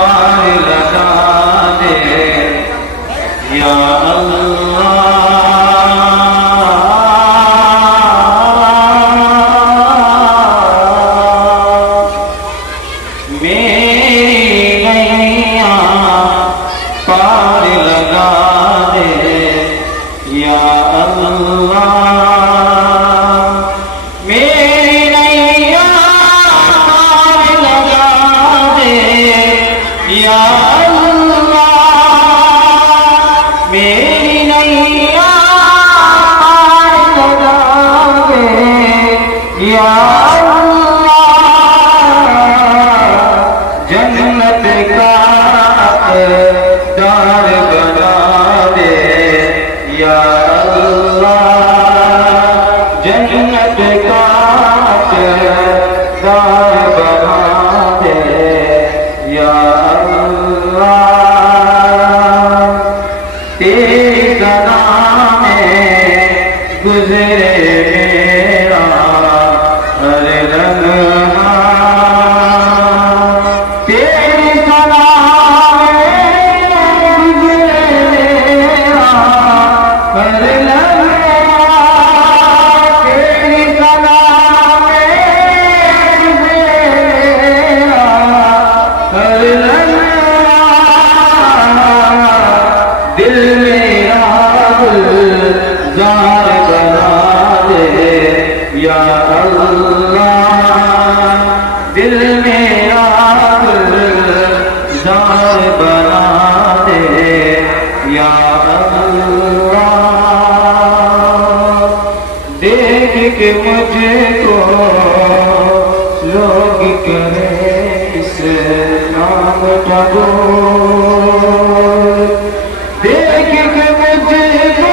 پار لگا دے یا جنت کا دار بنا دے یا اللہ جنت کا دار بنا دے یا اللہ تیری ثنا میں گزرے میرا ہر لمحہ تیری ثنا میں گزرے میرا ہر لمحہ تیری ثنا میں گزرے میرا ہر لمحہ دل میرا گلزار بنا دے یا اللہ دل میرا گلزار بنا دے یا اللہ دیکھ کے مجھے کو لوگ کہیں اس نام ٹھگور دیکھ کے مجھے کو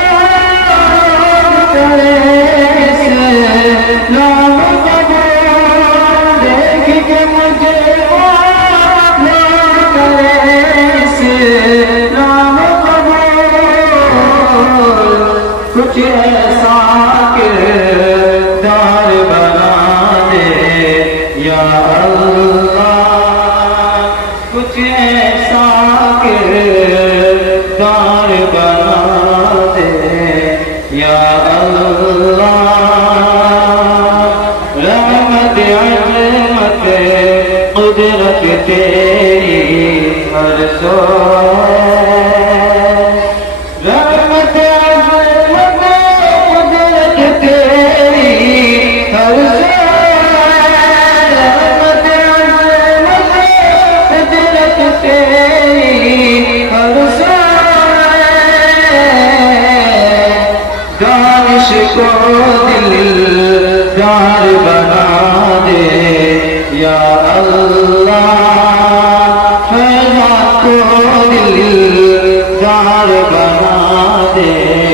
اس نام ٹھگور دیکھ کے مجھے اس نام ٹھگور کچھ ایسا کردار بنا دے یا اللہ کچھ ایسا کردار بنا دے یا اللہ رحمت عظمت قدرت تیری ہر سو رحمت عظمت قدرت تیری ہر سو رحمت عظمت قدرت تیری ہر سو دانش کو دلدار بنا دے یا اللہ فیضان کو دلدار بنا دے